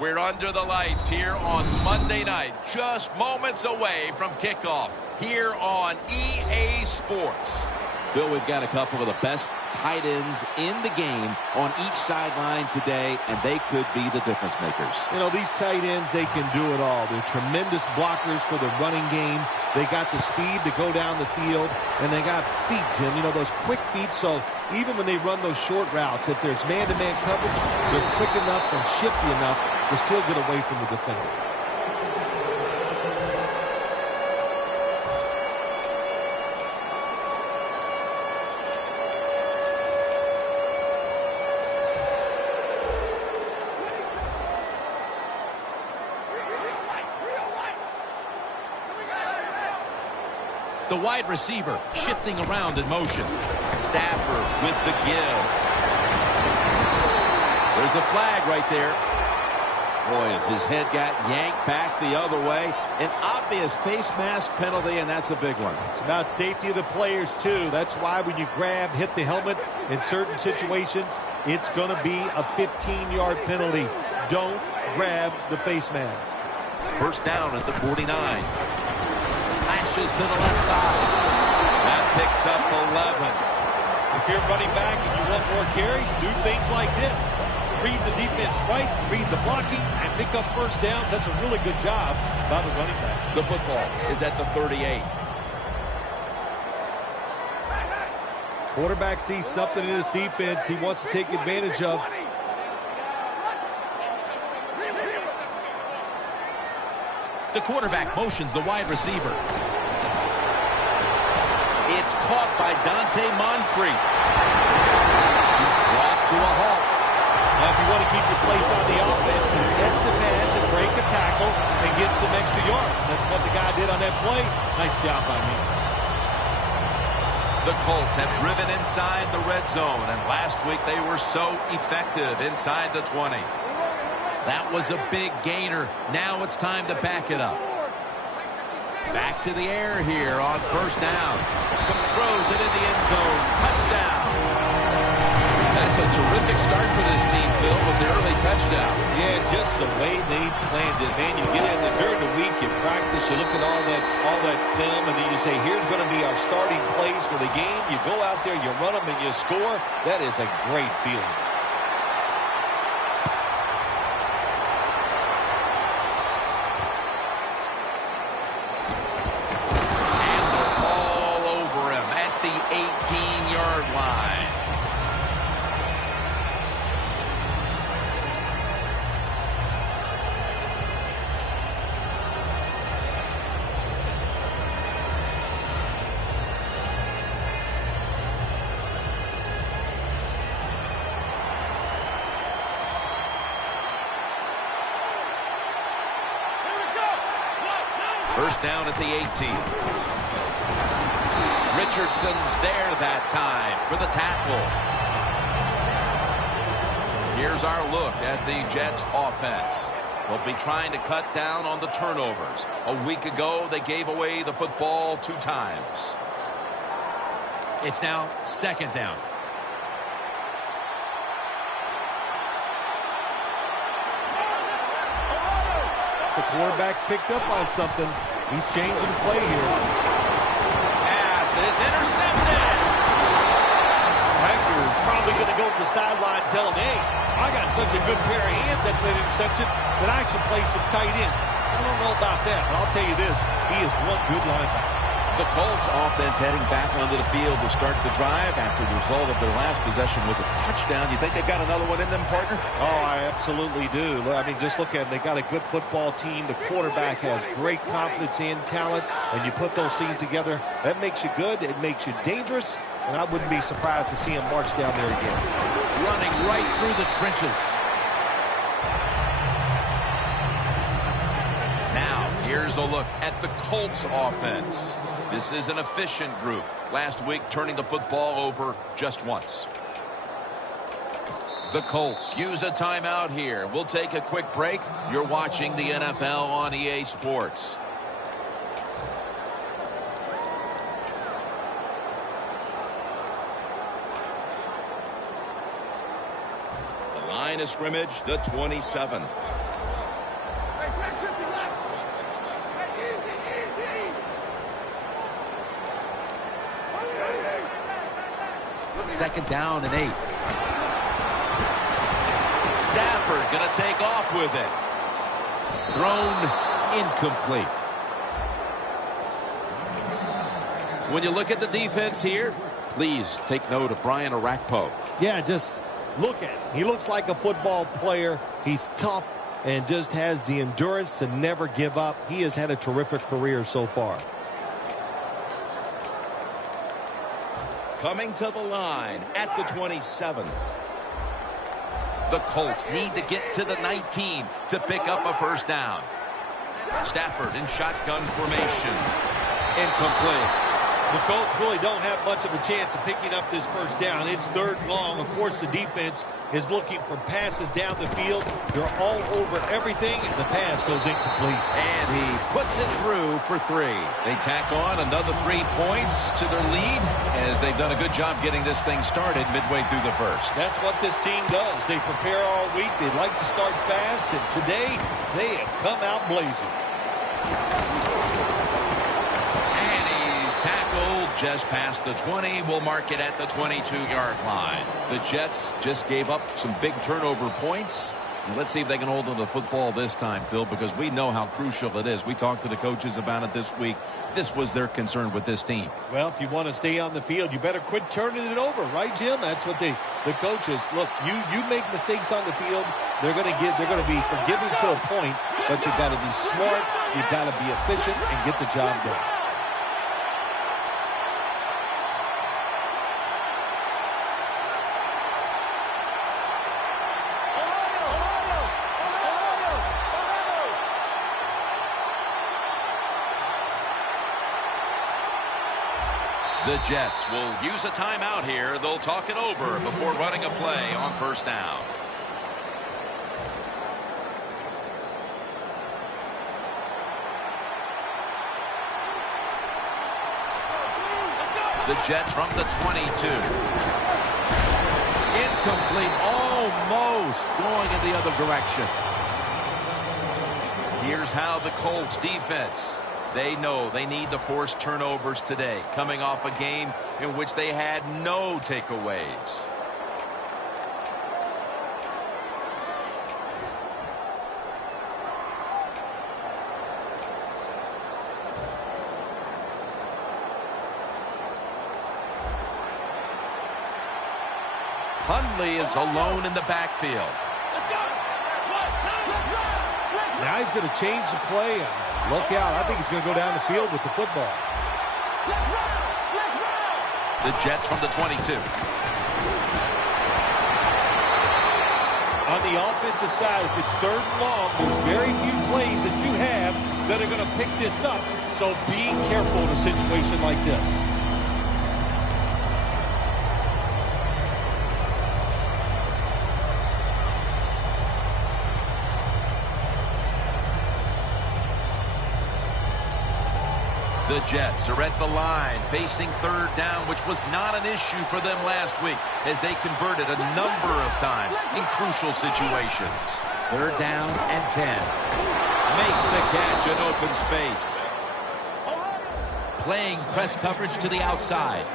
We're under the lights here on Monday night, just moments away from kickoff here on EA Sports. Phil, we've got a couple of the best tight ends in the game on each sideline today, and they could be the difference makers. You know, these tight ends, they can do it all. They're tremendous blockers for the running game. They got the speed to go down the field, and they got feet, Jim. You know, those quick feet, so even when they run those short routes, if there's man-to-man coverage, they're quick enough and shifty enough to still get away from the defender. The wide receiver shifting around in motion. Stafford with the give. There's a flag right there. Boy, his head got yanked back the other way. An obvious face mask penalty, and that's a big one. It's about safety of the players, too. That's why when you grab, hit the helmet in certain situations, it's going to be a 15-yard penalty. Don't grab the face mask. First down at the 49. Slashes to the left side. That picks up 11. If you're running back and you want more carries, do things like this. Read the defense right, read the blocking, and pick up first downs. That's a really good job by the running back. The football is at the 38. Quarterback sees something in his defense he wants to take advantage of. The quarterback motions the wide receiver. It's caught by Dante Moncrief. He's brought to a halt. Now, if you want to keep your place on the offense, then catch the pass and break a tackle and get some extra yards. That's what the guy did on that play. Nice job by him. The Colts have driven inside the red zone, and last week they were so effective inside the 20. That was a big gainer. Now it's time to back it up. Back to the air here on first down. Throws it in the end zone. Touchdown. That's a terrific start for this team, Phil, with the early touchdown. Yeah, just the way they planned it, man. You get in there during the week, you practice, you look at all that film, and then you say, here's going to be our starting plays for the game. You go out there, you run them, and you score. That is a great feeling. And they're all over him at the 18-yard line. First down at the 18. Richardson's there that time for the tackle. Here's our look at the Jets offense. They'll be trying to cut down on the turnovers. A week ago, they gave away the football 2 times. It's now second down. The quarterback's picked up on something. He's changing play here. Pass is intercepted. Hector's probably going to go to the sideline telling, hey, I got such a good pair of hands after that interception that I should play some tight end. I don't know about that, but I'll tell you this. He is one good linebacker. The Colts offense heading back onto the field to start the drive after the result of their last possession was a touchdown. You think they've got another one in them, partner? Oh, I absolutely do. I mean, just look at it. They got a good football team. The quarterback has great confidence and talent, and you put those things together. That makes you good. It makes you dangerous, and I wouldn't be surprised to see him march down there again. Running right through the trenches. Now, here's a look at the Colts offense. This is an efficient group. Last week, turning the football over just once. The Colts use a timeout here. We'll take a quick break. You're watching the NFL on EA Sports. The line of scrimmage, the 27. 2nd down and 8. Stafford going to take off with it. Thrown incomplete. When you look at the defense here, please take note of Brian Orakpo. Yeah, just look at him. He looks like a football player. He's tough and just has the endurance to never give up. He has had a terrific career so far. Coming to the line at the 27. The Colts need to get to the 19 to pick up a 1st down. Stafford in shotgun formation. Incomplete. The Colts really don't have much of a chance of picking up this 1st down. It's 3rd and long. Of course, the defense is looking for passes down the field. They're all over everything, and the pass goes incomplete. And he puts it through for 3. They tack on another 3 points to their lead as they've done a good job getting this thing started midway through the 1st. That's what this team does. They prepare all week. They like to start fast, and today they have come out blazing. Tackled just past the 20. We'll mark it at the 22-yard line. The Jets just gave up some big turnover points. And let's see if they can hold on to the football this time, Phil, because we know how crucial it is. We talked to the coaches about it this week. This was their concern with this team. Well, if you want to stay on the field, you better quit turning it over, right, Jim? That's what the coaches look. You make mistakes on the field, they're going to be forgiving to a point, but you got to be smart, you got to be efficient, and get the job done. The Jets will use a timeout here. They'll talk it over before running a play on 1st down. The Jets from the 22. Incomplete. Almost going in the other direction. Here's how the Colts defense. They know they need to force turnovers today, coming off a game in which they had no takeaways. Hundley is alone in the backfield. Now he's going to change the play. Look out. I think he's going to go down the field with the football. The Jets from the 22. On the offensive side, if it's 3rd and long, there's very few plays that you have that are going to pick this up. So be careful in a situation like this. The Jets are at the line, facing 3rd down, which was not an issue for them last week as they converted a number of times in crucial situations. 3rd down and 10. Makes the catch in open space. Playing press coverage to the outside.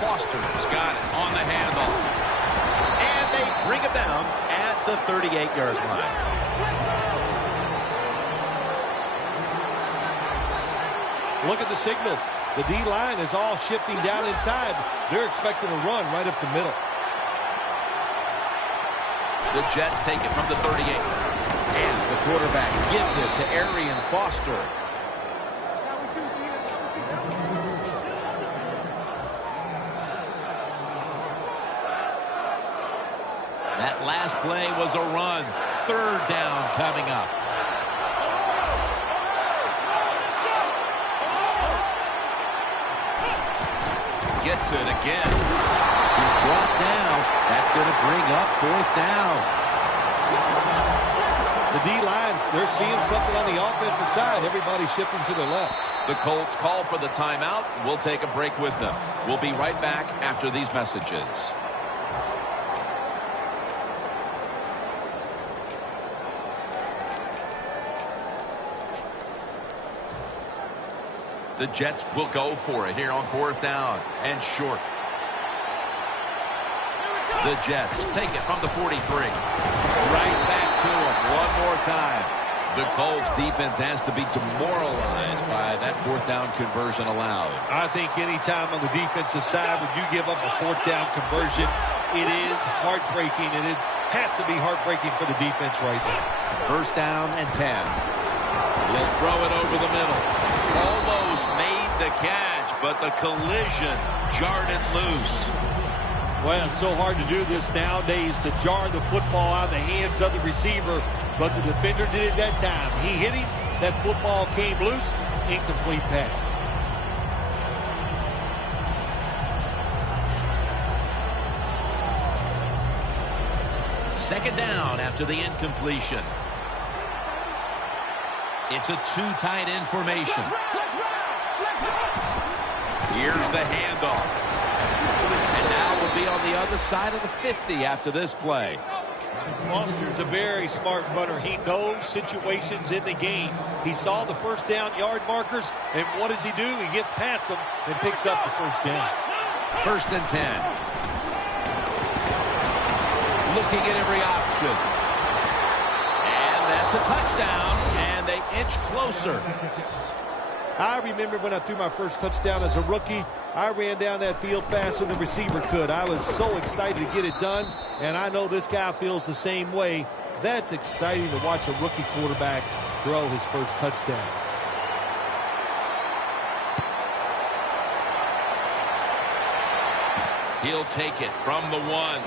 Foster's got it on the handoff. And they bring him down at the 38-yard line. Look at the signals. The D-line is all shifting down inside. They're expecting a run right up the middle. The Jets take it from the 38. And the quarterback gives it to Arian Foster. That last play was a run. 3rd down coming up. Gets it again. He's brought down. That's going to bring up 4th down. The D-lines, they're seeing something on the offensive side. Everybody's shifting to the left. The Colts call for the timeout. We'll take a break with them. We'll be right back after these messages. The Jets will go for it here on 4th down and short. The Jets take it from the 43. Right back to him one more time. The Colts defense has to be demoralized by that 4th down conversion allowed. I think any time on the defensive side when you give up a 4th down conversion, it is heartbreaking, and it has to be heartbreaking for the defense right now. 1st down and 10. He'll throw it over the middle. Almost made the catch, but the collision jarred it loose. Well, it's so hard to do this nowadays, to jar the football out of the hands of the receiver, but the defender did it that time. He hit him, that football came loose, incomplete pass. Second down after the incompletion. It's a two tight end formation. Here's the handoff. And now we'll be on the other side of the 50 after this play. Foster's a very smart runner. He knows situations in the game. He saw the 1st down yard markers, and what does he do? He gets past them and picks up the 1st down. 1st and 10. Looking at every option. And that's a touchdown, and they inch closer. I remember when I threw my first touchdown as a rookie, I ran down that field faster than the receiver could. I was so excited to get it done, and I know this guy feels the same way. That's exciting to watch a rookie quarterback throw his first touchdown. He'll take it from the 1.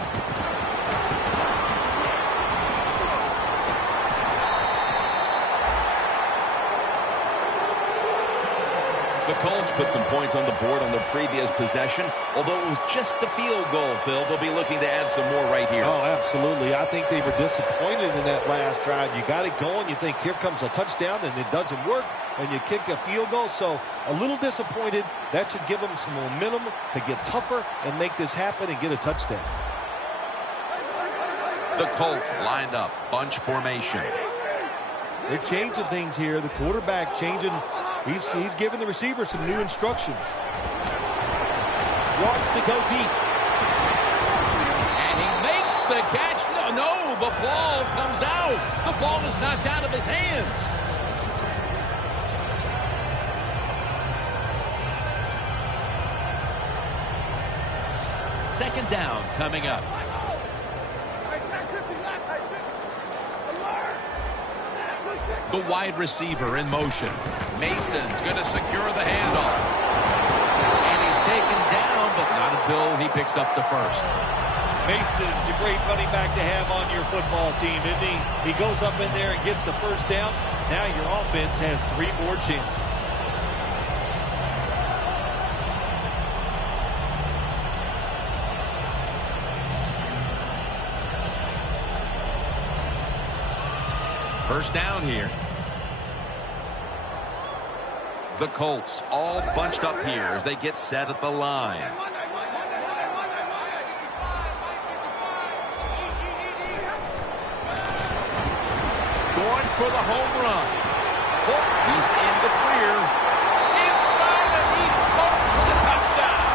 The Colts put some points on the board on their previous possession. Although it was just a field goal, Phil, they'll be looking to add some more right here. Oh, absolutely. I think they were disappointed in that last drive. You got it going. You think here comes a touchdown, and it doesn't work, and you kick a field goal. So a little disappointed. That should give them some momentum to get tougher and make this happen and get a touchdown. The Colts lined up, bunch formation. They're changing things here. The quarterback changing. He's giving the receiver some new instructions. Wants to go deep. And he makes the catch. No, the ball comes out. The ball is knocked out of his hands. Second down coming up. The wide receiver in motion. Mason's going to secure the handoff. And he's taken down, but not until he picks up the 1st. Mason's a great running back to have on your football team, isn't he? He goes up in there and gets the 1st down. Now your offense has 3 more chances. First down here. The Colts all bunched up here as they get set at the line. Going for the home run. Oh, he's in the clear. Inside, and he's caught for the touchdown.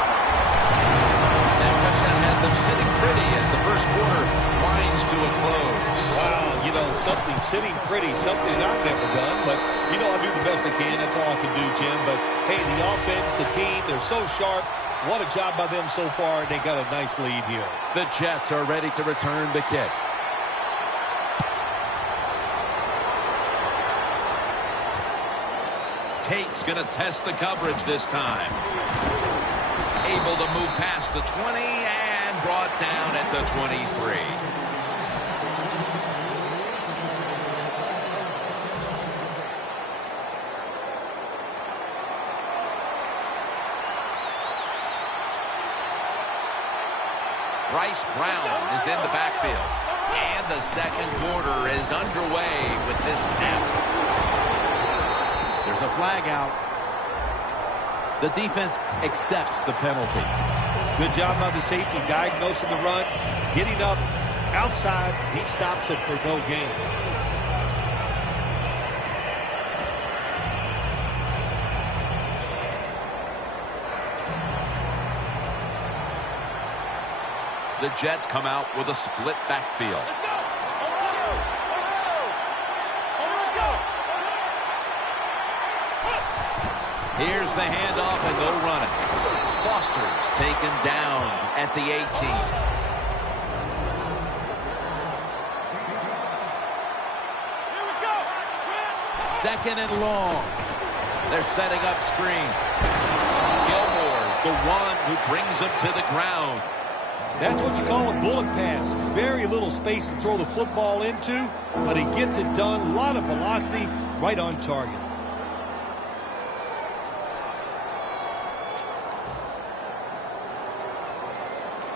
That touchdown has them sitting pretty as the first quarter winds to a close. Wow, you know, something sitting pretty, something I've never done, but, you know, I do the best I can. That's all I can do, Jim. But, hey, the offense, the team, they're so sharp. What a job by them so far, and they got a nice lead here. The Jets are ready to return the kick. Tate's going to test the coverage this time. Able to move past the 20 and brought down at the 23. Bryce Brown is in the backfield. And the second quarter is underway with this snap. There's a flag out. The defense accepts the penalty. Good job by the safety, diagnosing the run, getting up outside. He stops it for no gain. The Jets come out with a split backfield. Here's the handoff, and they'll run it. Foster's taken down at the 18. Second and long. They're setting up screen. Gilmore's the one who brings them to the ground. That's what you call a bullet pass. Very little space to throw the football into, but he gets it done. A lot of velocity, right on target.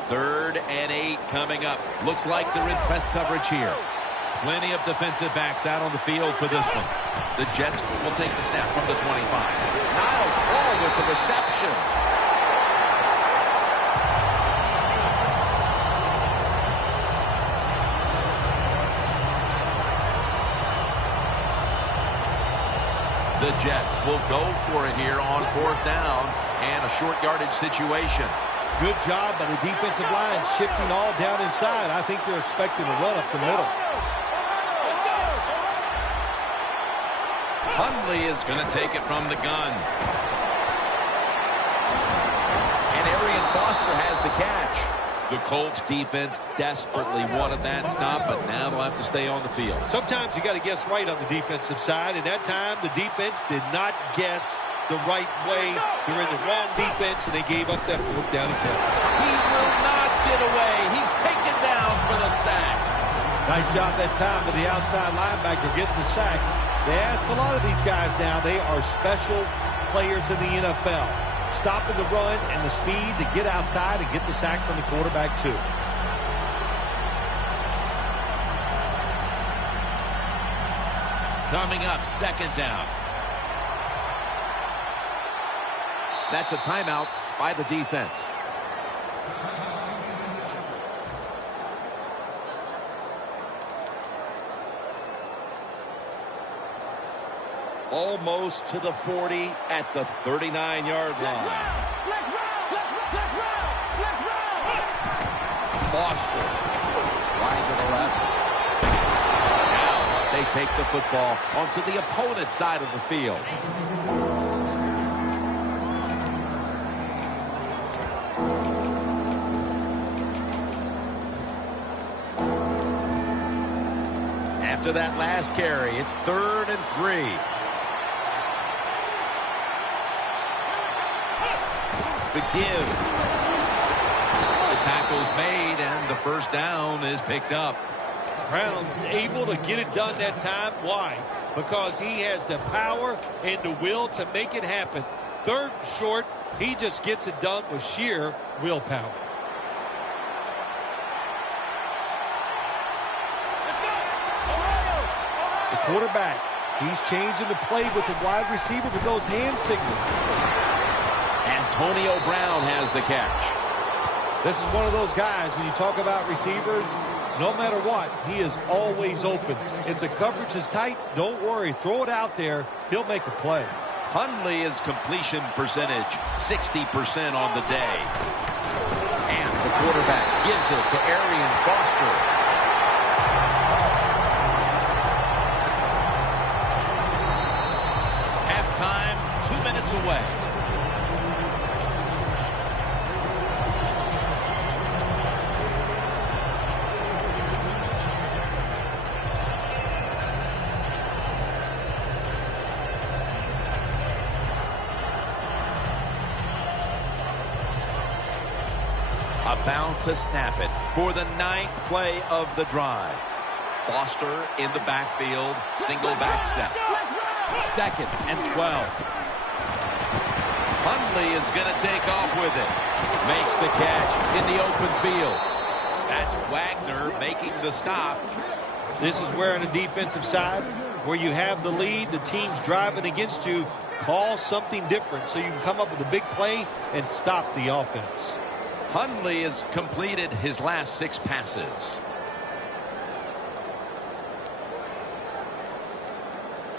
Third and 8 coming up. Looks like they're in press coverage here. Plenty of defensive backs out on the field for this one. The Jets will take the snap from the 25. Niles Paul with the reception. The Jets will go for it here on 4th down and a short yardage situation. Good job by the defensive line, shifting all down inside. I think they're expecting a run up the middle. Hundley is going to take it from the gun. And Arian Foster has the catch. The Colts defense desperately wanted that stop, but now they'll have to stay on the field. Sometimes you got to guess right on the defensive side, and that time the defense did not guess the right way. They're in the wrong defense, and they gave up that 4th down attempt. He will not get away. He's taken down for the sack. Nice job that time with the outside linebacker getting the sack. They ask a lot of these guys now. They are special players in the NFL. Stopping the run and the speed to get outside and get the sacks on the quarterback, too. Coming up, 2nd down. That's a timeout by the defense. Almost to the 40 at the 39-yard line. Foster. Wide to the left. Now they take the football onto the opponent's side of the field. After that last carry, it's 3rd and 3. The give. The tackle's made, and the 1st down is picked up. Brown's able to get it done that time. Why? Because he has the power and the will to make it happen. 3rd and short, he just gets it done with sheer willpower. The quarterback, he's changing the play with the wide receiver with those hand signals. Antonio Brown has the catch. This is one of those guys, when you talk about receivers, no matter what, he is always open. If the coverage is tight, don't worry. Throw it out there. He'll make a play. Hundley is completion percentage, 60% on the day. And the quarterback gives it to Arian Foster. Halftime, 2 minutes away. About to snap it for the 9th play of the drive. Foster in the backfield, single back set. 2nd and 12. Hundley is going to take off with it. Makes the catch in the open field. That's Wagner making the stop. This is where on the defensive side, where you have the lead, the team's driving against you, call something different so you can come up with a big play and stop the offense. Hundley has completed his last 6 passes.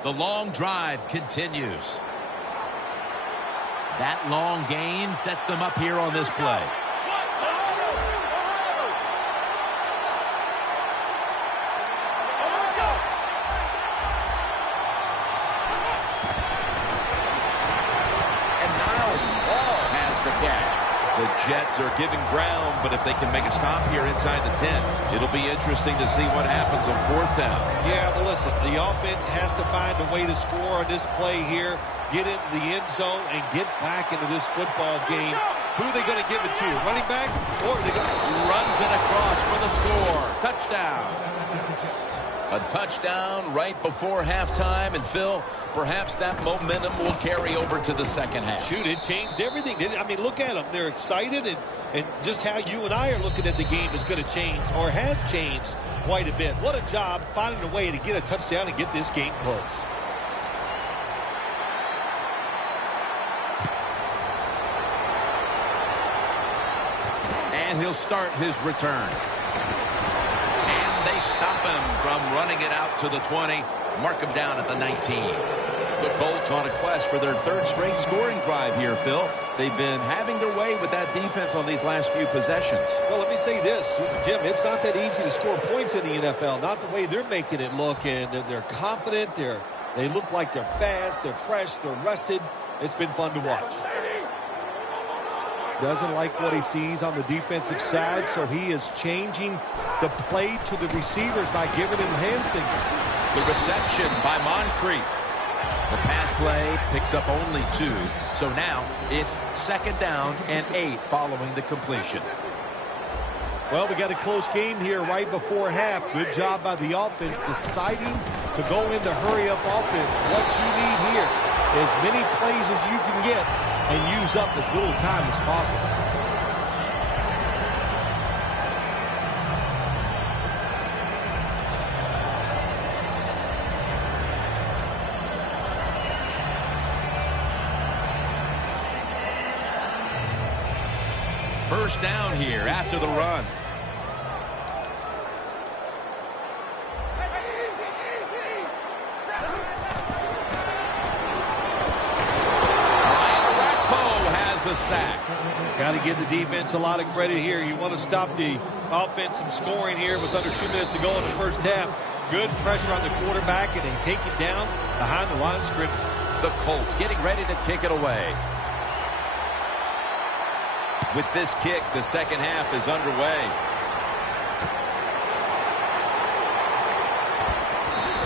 The long drive continues. That long gain sets them up here on this play. The Jets are giving ground, but if they can make a stop here inside the 10, it'll be interesting to see what happens on 4th down. Yeah, but listen, the offense has to find a way to score on this play here, get into the end zone, and get back into this football game. Who are they going to give it to? Running back? Or are they going to... Runs it across for the score. Touchdown. A touchdown right before halftime. And, Phil, perhaps that momentum will carry over to the second half. Shoot, it changed everything, didn't it? I mean, look at them. They're excited, and just how you and I are looking at the game is going to change, or has changed quite a bit. What a job finding a way to get a touchdown and get this game close. And he'll start his return. And they stop him from running it out to the 20. Mark him down at the 19. The Colts on a quest for their 3rd straight scoring drive here, Phil. They've been having their way with that defense on these last few possessions. Well, let me say this, Jim, it's not that easy to score points in the NFL. Not the way they're making it look, and they're confident. They look like they're fast, they're fresh, they're rested. It's been fun to watch. Doesn't like what he sees on the defensive side, so he is changing the play to the receivers by giving him hand signals. The reception by Moncrief. The pass play picks up only 2. So now it's 2nd down and 8 following the completion. Well, we got a close game here right before half. Good job by the offense deciding to go into hurry-up offense. What you need here, as many plays as you can get and use up as little time as possible. First down here after the run. A sack. Got to give the defense a lot of credit here. You want to stop the offense from scoring here with under 2 minutes to go in the first half. Good pressure on the quarterback, and they take it down behind the line of scrimmage. The Colts getting ready to kick it away. With this kick, the second half is underway.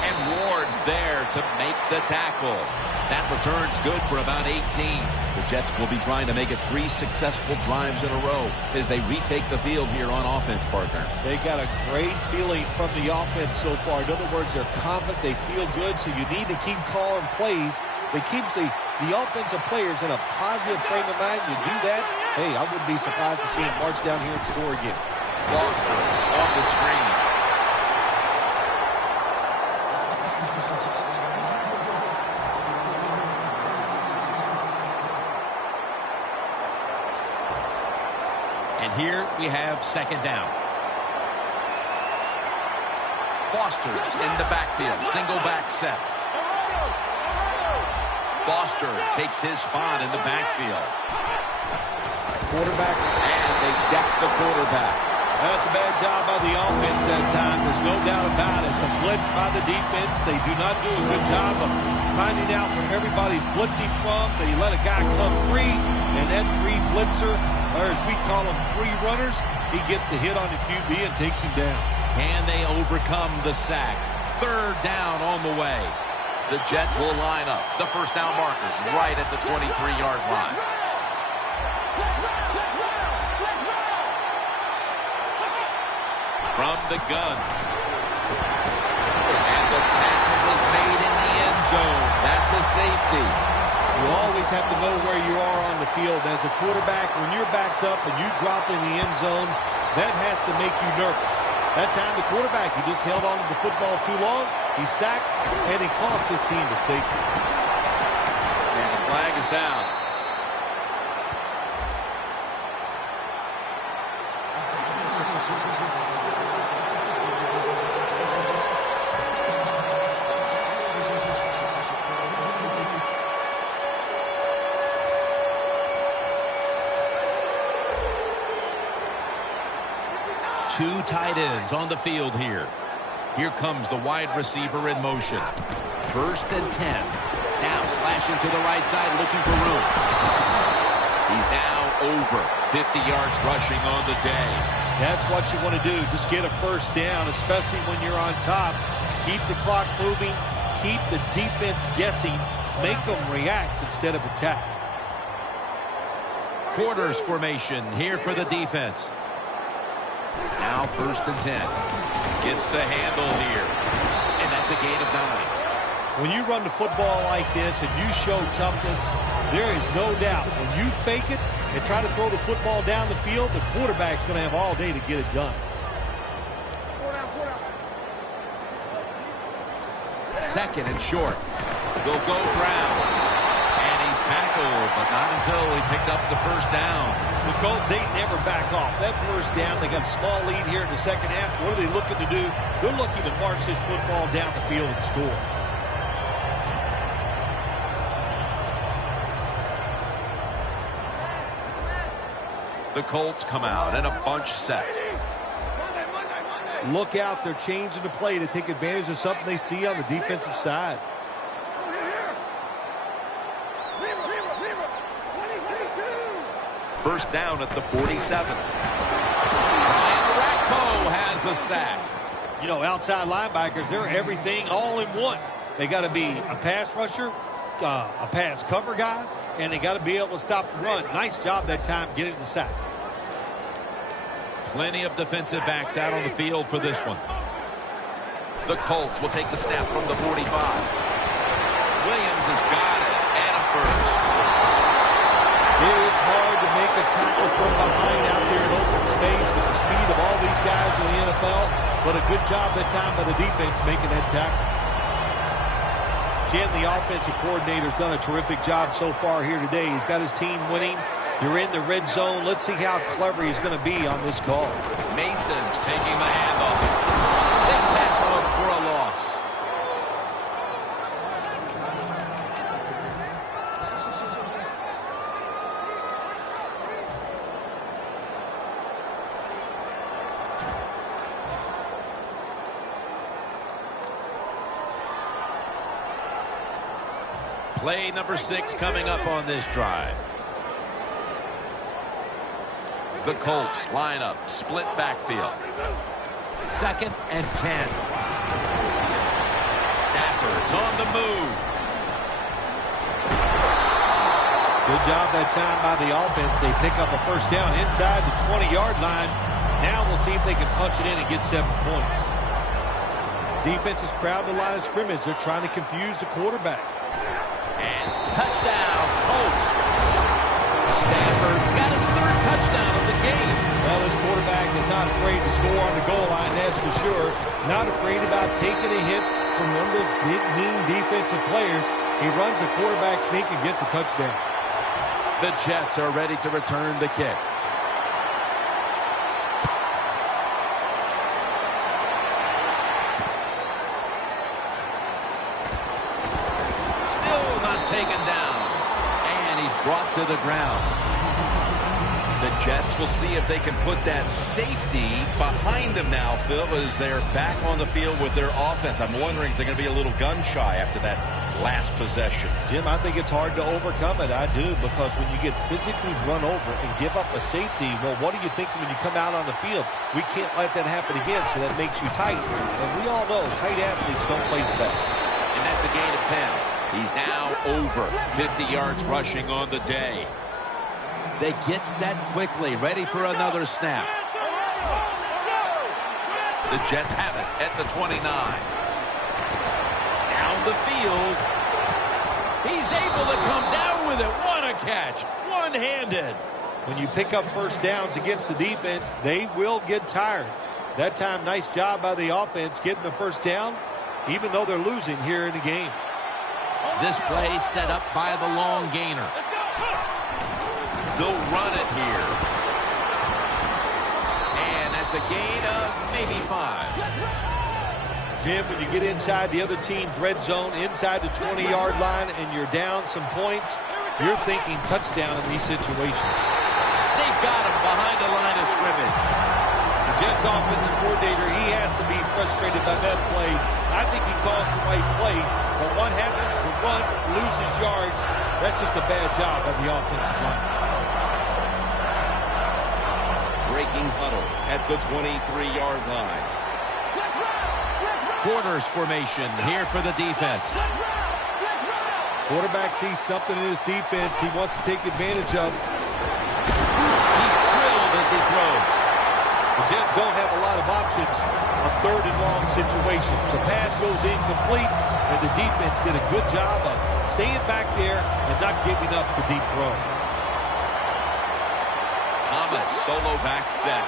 And Ward's there to make the tackle. That return's good for about 18. The Jets will be trying to make it 3 successful drives in a row as they retake the field here on offense, partner. They got a great feeling from the offense so far. In other words, they're confident, they feel good, so you need to keep calling plays. They keep the offensive players in a positive frame of mind. You do that, hey, I wouldn't be surprised to see him march down here and score again. Foster on the screen. Here we have second down. Foster's in the backfield. Single back set. Foster takes his spot in the backfield. Quarterback. And they deck the quarterback. That's a bad job by the offense that time. There's no doubt about it. The blitz by the defense, they do not do a good job of finding out where everybody's blitzing from. They let a guy come free, and that free blitzer, or as we call them, free runners, he gets the hit on the QB and takes him down. Can they overcome the sack? Third down on the way. The Jets will line up. The first down markers right at the 23-yard line. From the gun. And the tackle is made in the end zone. That's a safety. You always have to know where you are on the field. As a quarterback, when you're backed up and you drop in the end zone, that has to make you nervous. That time the quarterback, he just held on to the football too long. He sacked, and he cost his team a safety. And the flag is down. Two tight ends on the field here. Here comes the wide receiver in motion. First and 10. Now slashing to the right side looking for room. He's now over 50 yards rushing on the day. That's what you want to do. Just get a first down, especially when you're on top. Keep the clock moving. Keep the defense guessing. Make them react instead of attack. Quarters formation here for the defense. Now 1st and 10. Gets the handle here. And that's a gain of 9. When you run the football like this and you show toughness, there is no doubt when you fake it and try to throw the football down the field, the quarterback's going to have all day to get it done. 2nd and short. They'll go ground. And he's tackled, but not until he picked up the first down. The Colts, they never back off. That first down, they got a small lead here in the second half. What are they looking to do? They're looking to march this football down the field and score. The Colts come out in a bunch set. Look out, they're changing the play to take advantage of something they see on the defensive side. First down at the 47. And Rakpo has a sack. You know, outside linebackers, they're everything all in one. They got to be a pass rusher, a pass cover guy, and they got to be able to stop the run. Nice job that time getting the sack. Plenty of defensive backs out on the field for this one. The Colts will take the snap from the 45. Williams has got it, and a first. It is hard to make a tackle from behind out there in open space with the speed of all these guys in the NFL, but a good job that time by the defense making that tackle. Jim, the offensive coordinator's done a terrific job so far here today. He's got his team winning. You're in the red zone. Let's see how clever he's going to be on this call. Mason's taking the handoff. They tackle him for a loss. Play number 6 coming up on this drive. The Colts line up, split backfield. 2nd and 10. Stafford's on the move. Good job that time by the offense. They pick up a first down inside the 20-yard line. Now we'll see if they can punch it in and get 7 points. Defense is crowding the line of scrimmage. They're trying to confuse the quarterback. And touchdown, Colts. Stafford's got his 3rd touchdown of the game. Well, this quarterback is not afraid to score on the goal line, that's for sure. Not afraid about taking a hit from one of those big, mean defensive players. He runs a quarterback sneak and gets a touchdown. The Jets are ready to return the kick. Still not taken down. And he's brought to the ground. The Jets will see if they can put that safety behind them now, Phil, as they're back on the field with their offense. I'm wondering if they're going to be a little gun shy after that last possession. Jim, I think it's hard to overcome it. I do, because when you get physically run over and give up a safety, well, what are you thinking when you come out on the field? We can't let that happen again, so that makes you tight. And we all know tight athletes don't play the best. And that's a gain of 10. He's now over 50 yards rushing on the day. They get set quickly, ready for another snap. The Jets have it at the 29. Down the field. He's able to come down with it. What a catch. One-handed. When you pick up first downs against the defense, they will get tired. That time, nice job by the offense getting the first down, even though they're losing here in the game. This play set up by the long gainer. They'll run it here. And that's a gain of maybe 5. Jim, when you get inside the other team's red zone, inside the 20-yard line, and you're down some points, you're thinking touchdown in these situations. They've got him behind the line of scrimmage. The Jets offensive coordinator, he has to be frustrated by that play. I think he calls the right play, but what happens? The run loses yards. That's just a bad job by the offensive line. breaking huddle at the 23-yard line. Quarters formation here for the defense. Quarterback sees something in his defense he wants to take advantage of. He's drilled as he throws. The Jets don't have a lot of options on third and long situations. The pass goes incomplete, and the defense did a good job of staying back there and not giving up the deep throw. Thomas, solo back set.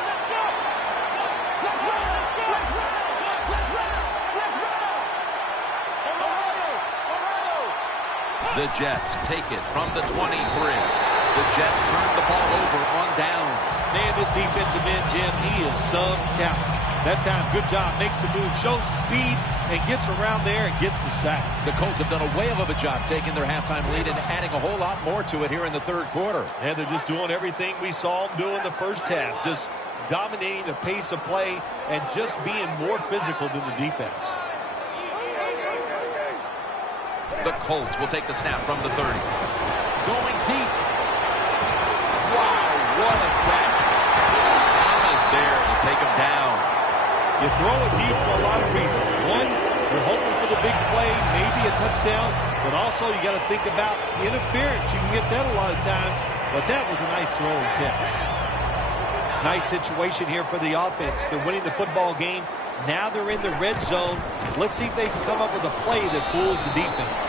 The Jets take it from the 23. The Jets turn the ball over on downs. Man, this defensive end, Jim, he is some talent. That time, good job, makes the move, shows the speed, and gets around there and gets the sack. The Colts have done a whale of a job taking their halftime lead and adding a whole lot more to it here in the third quarter. And they're just doing everything we saw them do in the first half, just dominating the pace of play and just being more physical than the defense. The Colts will take the snap from the 30. Going deep. Wow, what a catch. Thomas there to take him down. You throw it deep for a lot of reasons. One, you're hoping for the big play, maybe a touchdown, but also you got to think about interference. You can get that a lot of times, but that was a nice throw and catch. Nice situation here for the offense. They're winning the football game. Now they're in the red zone. Let's see if they can come up with a play that fools the defense.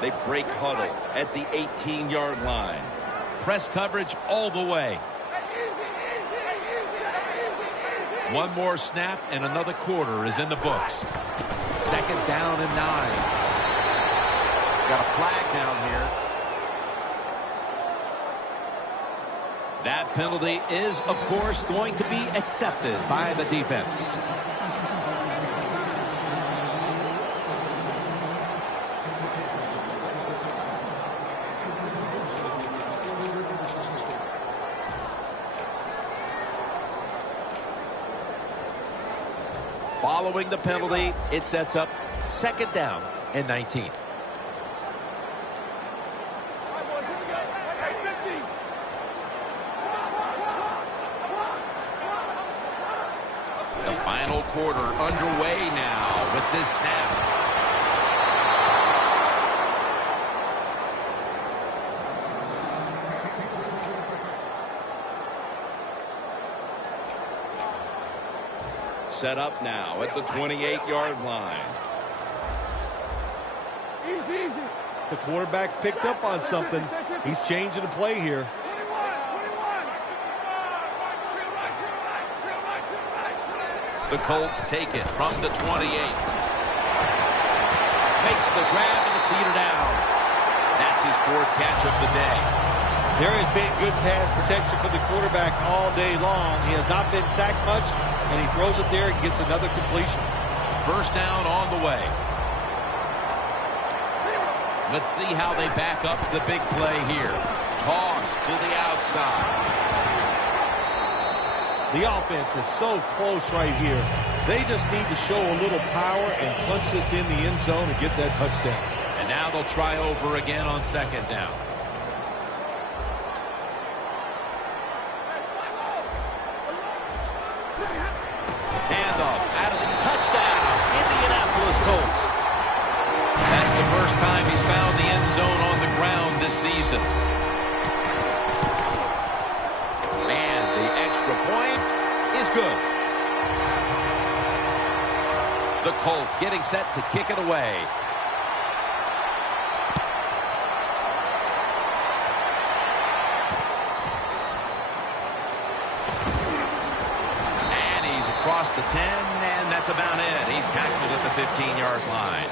They break huddle at the 18-yard line. Press coverage all the way. One more snap and another quarter is in the books. Second down and 9. Got a flag down here. That penalty is, of course, going to be accepted by the defense. Following the penalty, it sets up second down and 19. The final quarter underway now with this snap. Set up now at the 28-yard line. The quarterback's picked up on something. He's changing the play here. The Colts take it from the 28. Makes the grab and the feeder down. That's his fourth catch of the day. There has been good pass protection for the quarterback all day long. He has not been sacked much, and he throws it there and gets another completion. First down on the way. Let's see how they back up the big play here. Toss to the outside. The offense is so close right here. They just need to show a little power and punch this in the end zone and get that touchdown. And now they'll try over again on second down. Handoff out of the touchdown. Indianapolis Colts. That's the first time he's found the end zone on the ground this season. And the extra point is good. The Colts getting set to kick it away. And he's across the 10, and that's about it. He's tackled at the 15-yard line.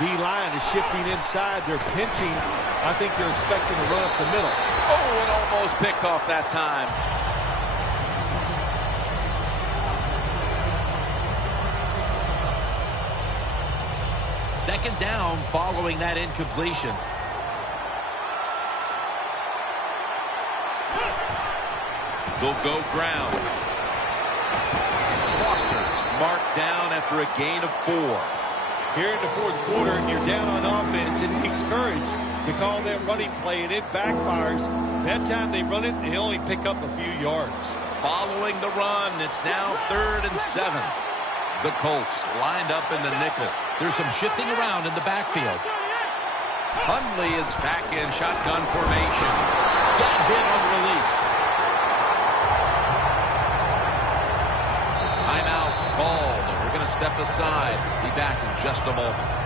D-line is shifting inside. They're pinching. I think they're expecting to run up the middle. Oh, and almost picked off that time. Second down following that incompletion. They'll go ground. Foster's marked down after a gain of 4. Here in the fourth quarter, and you're down on offense, it takes courage to call that running play, and it backfires. That time they run it, they only pick up a few yards. Following the run, it's now 3rd and 7. The Colts lined up in the nickel. There's some shifting around in the backfield. Hundley is back in shotgun formation. Got hit on release. Timeouts called. We're going to step aside. Be back in just a moment.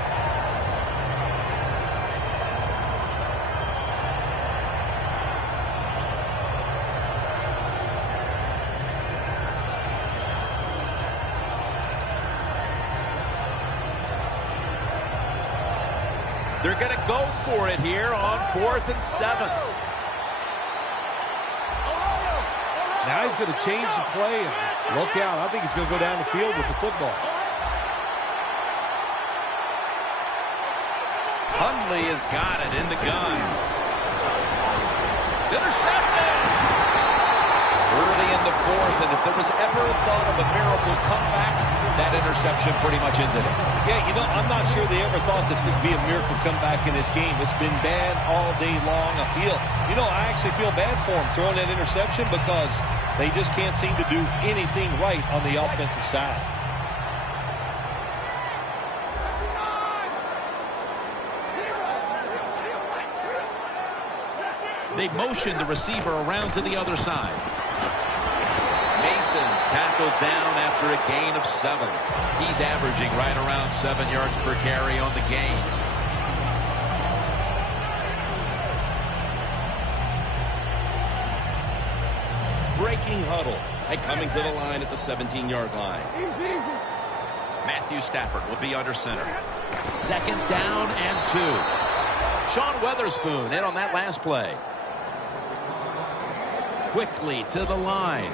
They're going to go for it here on 4th and 7. Now he's going to change the play, and look out. I think he's going to go down the field with the football. Hundley has got it in the gun. It's intercepted. Early in the 4th, and if there was ever a thought of a miracle comeback, that interception pretty much ended it. Yeah, you know, I'm not sure they ever thought this would be a miracle comeback in this game. It's been bad all day long. I actually feel bad for them throwing that interception because they just can't seem to do anything right on the offensive side. They motioned the receiver around to the other side. Mason's tackled down after a gain of 7. He's averaging right around 7 yards per carry on the game. Breaking huddle and coming to the line at the 17-yard line. Matthew Stafford will be under center. 2nd down and 2. Sean Weatherspoon in on that last play. Quickly to the line.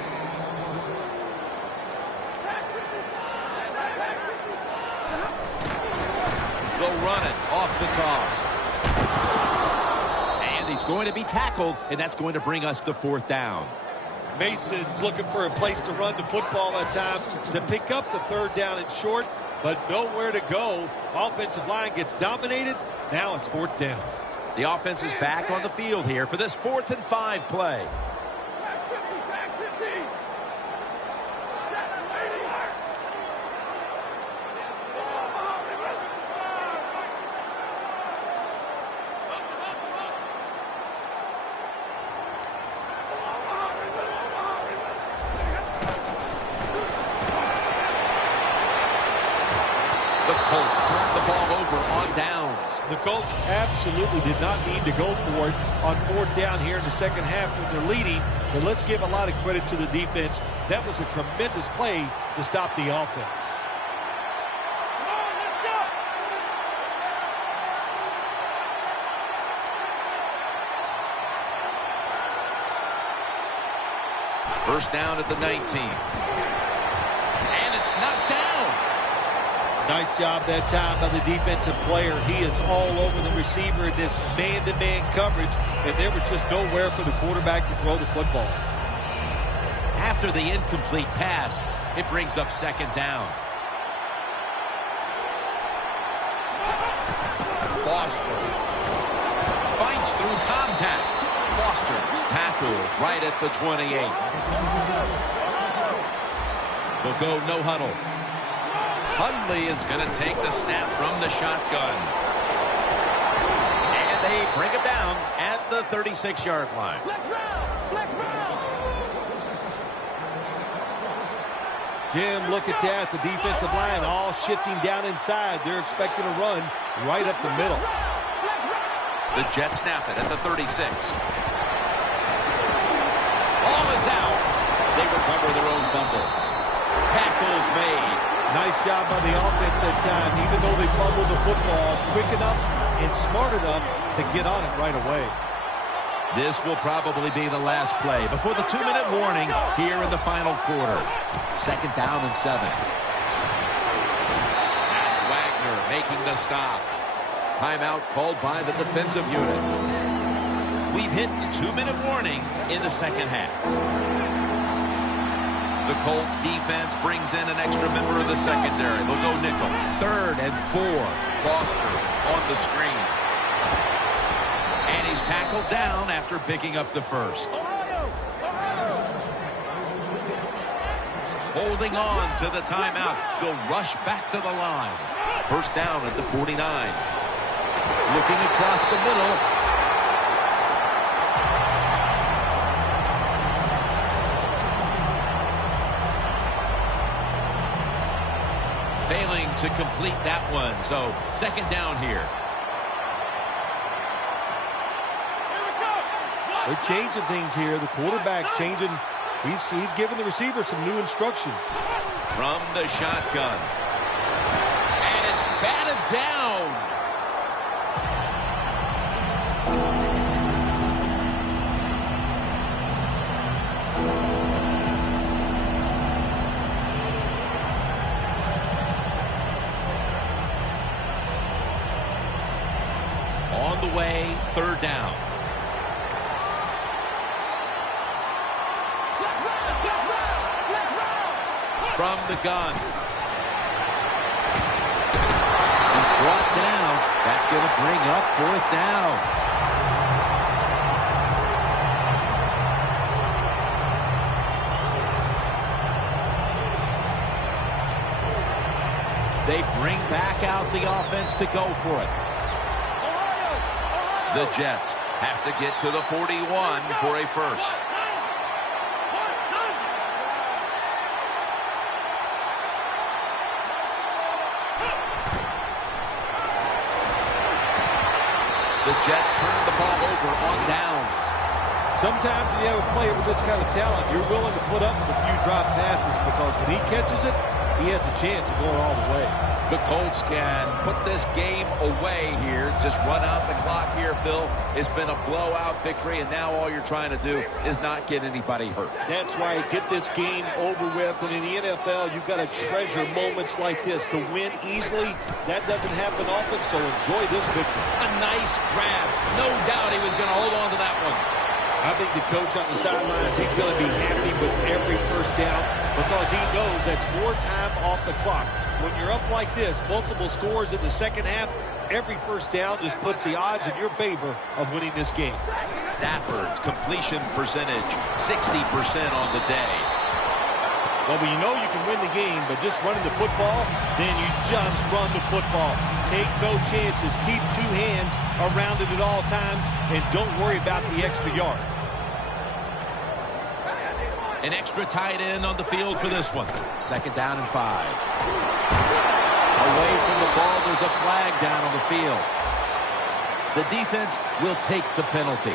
They'll run it off the toss. And he's going to be tackled, and that's going to bring us to 4th down. Mason's looking for a place to run the football at time to pick up the 3rd down and short, but nowhere to go. Offensive line gets dominated. Now it's 4th down. The offense is back on the field here for this 4th and 5 play. The Colts turned the ball over on downs. The Colts absolutely did not need to go for it on 4th down here in the second half when they're leading. But let's give a lot of credit to the defense. That was a tremendous play to stop the offense. First down at the 19. And it's knocked down. Nice job that time by the defensive player. He is all over the receiver in this man-to-man coverage, and there was just nowhere for the quarterback to throw the football. After the incomplete pass, it brings up 2nd down. Foster fights through contact. Foster's tackled right at the 28. They'll go no huddle. Hundley is going to take the snap from the shotgun. And they bring him down at the 36-yard line. Jim, look at that. The defensive line all shifting down inside. They're expecting a run right up the middle. The Jets snap it at the 36. Ball is out. They recover their own fumble. Tackles made. Nice job by the offense that time, even though they fumbled the football, quick enough and smart enough to get on it right away. This will probably be the last play before the 2-minute warning here in the final quarter. 2nd down and 7. That's Wagner making the stop. Timeout called by the defensive unit. We've hit the 2-minute warning in the second half. The Colts defense brings in an extra member of the secondary. They'll go nickel. 3rd and 4. Foster on the screen. And he's tackled down after picking up the first. Holding on to the timeout. They'll rush back to the line. First down at the 49. Looking across the middle. Failing to complete that one. So second down here. They're changing things here. The quarterback changing. He's giving the receiver some new instructions. From the shotgun. And it's batted down. On the way, 3rd down. From the gun. He's brought down. That's going to bring up 4th down. They bring back out the offense to go for it. The Jets have to get to the 41 for a first. The Jets turn the ball over on downs. Sometimes when you have a player with this kind of talent, you're willing to put up with a few drop passes because when he catches it, he has a chance of going all the way. The Colts can put this game away here. Just run out the clock here, Phil. It's been a blowout victory, and now all you're trying to do is not get anybody hurt. That's right. Get this game over with. And in the NFL, you've got to treasure moments like this. To win easily, that doesn't happen often, so enjoy this victory. A nice grab. No doubt he was going to hold on to that one. I think the coach on the sidelines, he's going to be happy with every first down because he knows that's more time off the clock. When you're up like this, multiple scores in the second half, every first down just puts the odds in your favor of winning this game. Stafford's completion percentage, 60% on the day. Well, when you know you can win the game, but just running the football, then you just run the football. Take no chances. Keep 2 hands around it at all times, and don't worry about the extra yard. An extra tight end on the field for this one. Second down and 5. Away from the ball, there's a flag down on the field. The defense will take the penalty.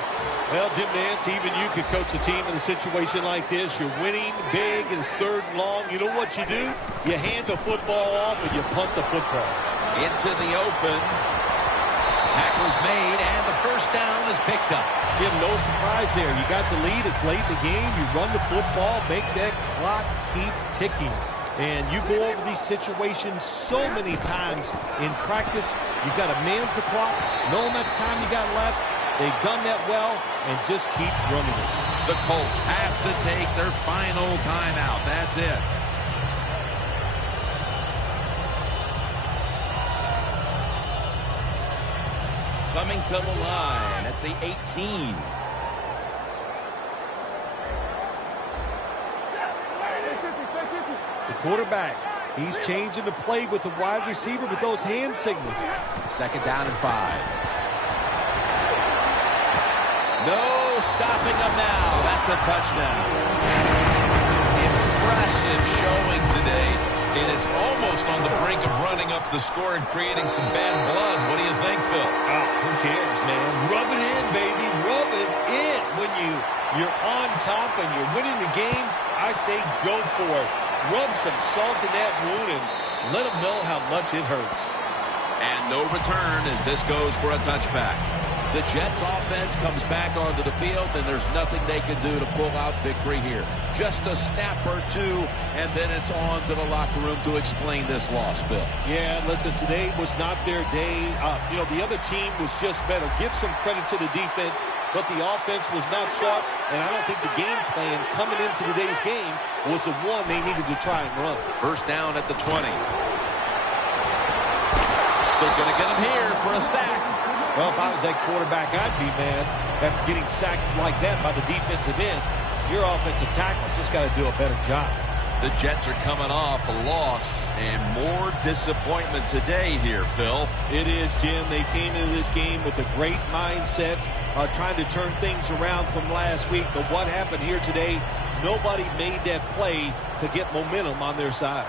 Well, Jim Nance, even you could coach a team in a situation like this. You're winning big, and it's 3rd and long. You know what you do? You hand the football off, and you punt the football. Into the open. Tackle's made, and the first down is picked up. Give no surprise there. You got the lead. It's late in the game. You run the football, make that clock keep ticking. And you go over these situations so many times in practice. You got to manage the clock, know how much time you got left. They've done that well, and just keep running it. The Colts have to take their final timeout. That's it. Coming to the line at the 18. The quarterback, he's changing the play with the wide receiver with those hand signals. Second down and 5. No stopping them now. That's a touchdown. Impressive showing today. And it's almost on the brink of running up the score and creating some bad blood. What do you think, Phil? Oh, who cares, man? Rub it in, baby. Rub it in. When you're on top and you're winning the game, I say go for it. Rub some salt in that wound and let them know how much it hurts. And no return as this goes for a touchback. The Jets offense comes back onto the field, and there's nothing they can do to pull out victory here. Just a snap or two, and then it's on to the locker room to explain this loss, Phil. Yeah, listen, today was not their day. The other team was just better. Give some credit to the defense, but the offense was not sharp, and I don't think the game plan coming into today's game was the one they needed to try and run. First down at the 20. They're going to get him here for a sack. Well, if I was that quarterback, I'd be mad after getting sacked like that by the defensive end. Your offensive tackle's just got to do a better job. The Jets are coming off a loss and more disappointment today here, Phil. It is, Jim. They came into this game with a great mindset, trying to turn things around from last week. But what happened here today, nobody made that play to get momentum on their side.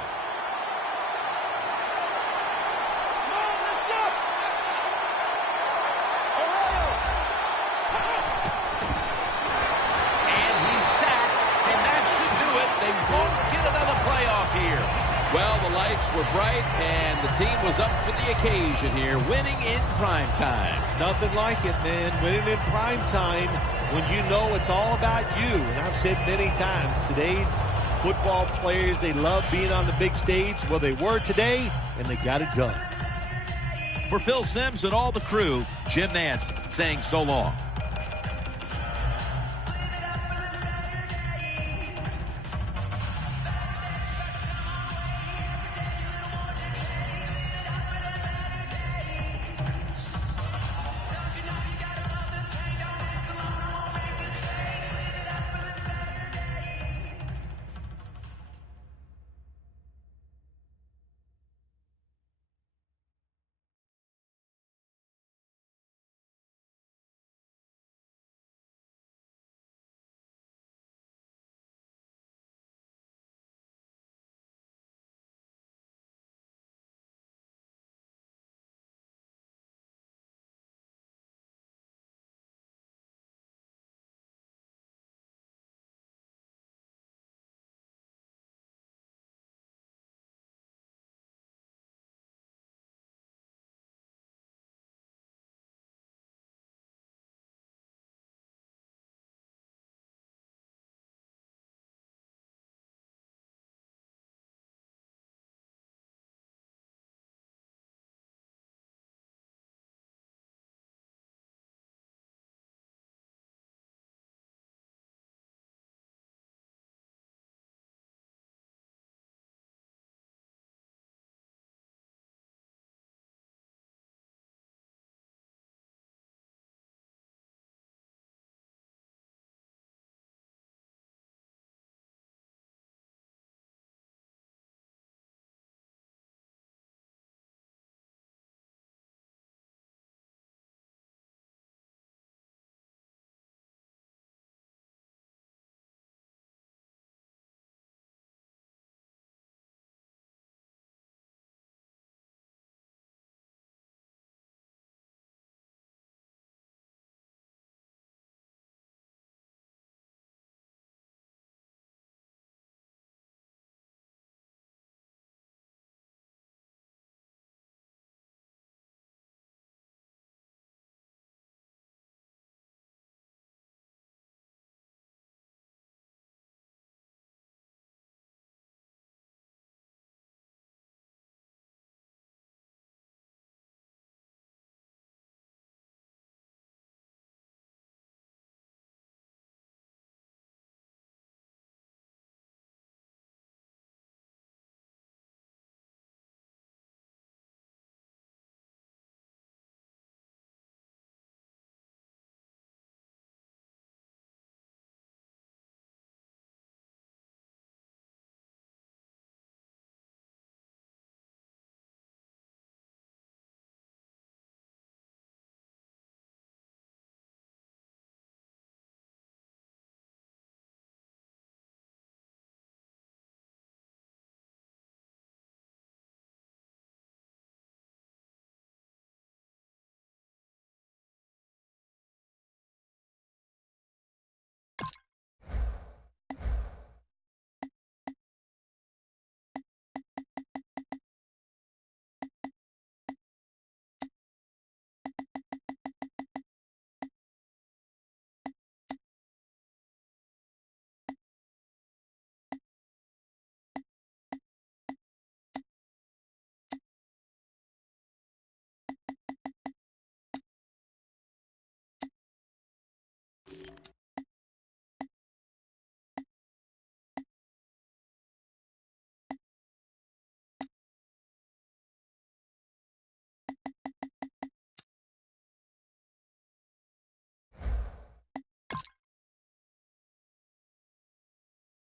Well, the lights were bright, and the team was up for the occasion here, winning in prime time. Nothing like it, man. Winning in prime time when you know it's all about you. And I've said many times, today's football players, they love being on the big stage. Well, they were today, and they got it done. For Phil Simms and all the crew, Jim Nantz saying so long.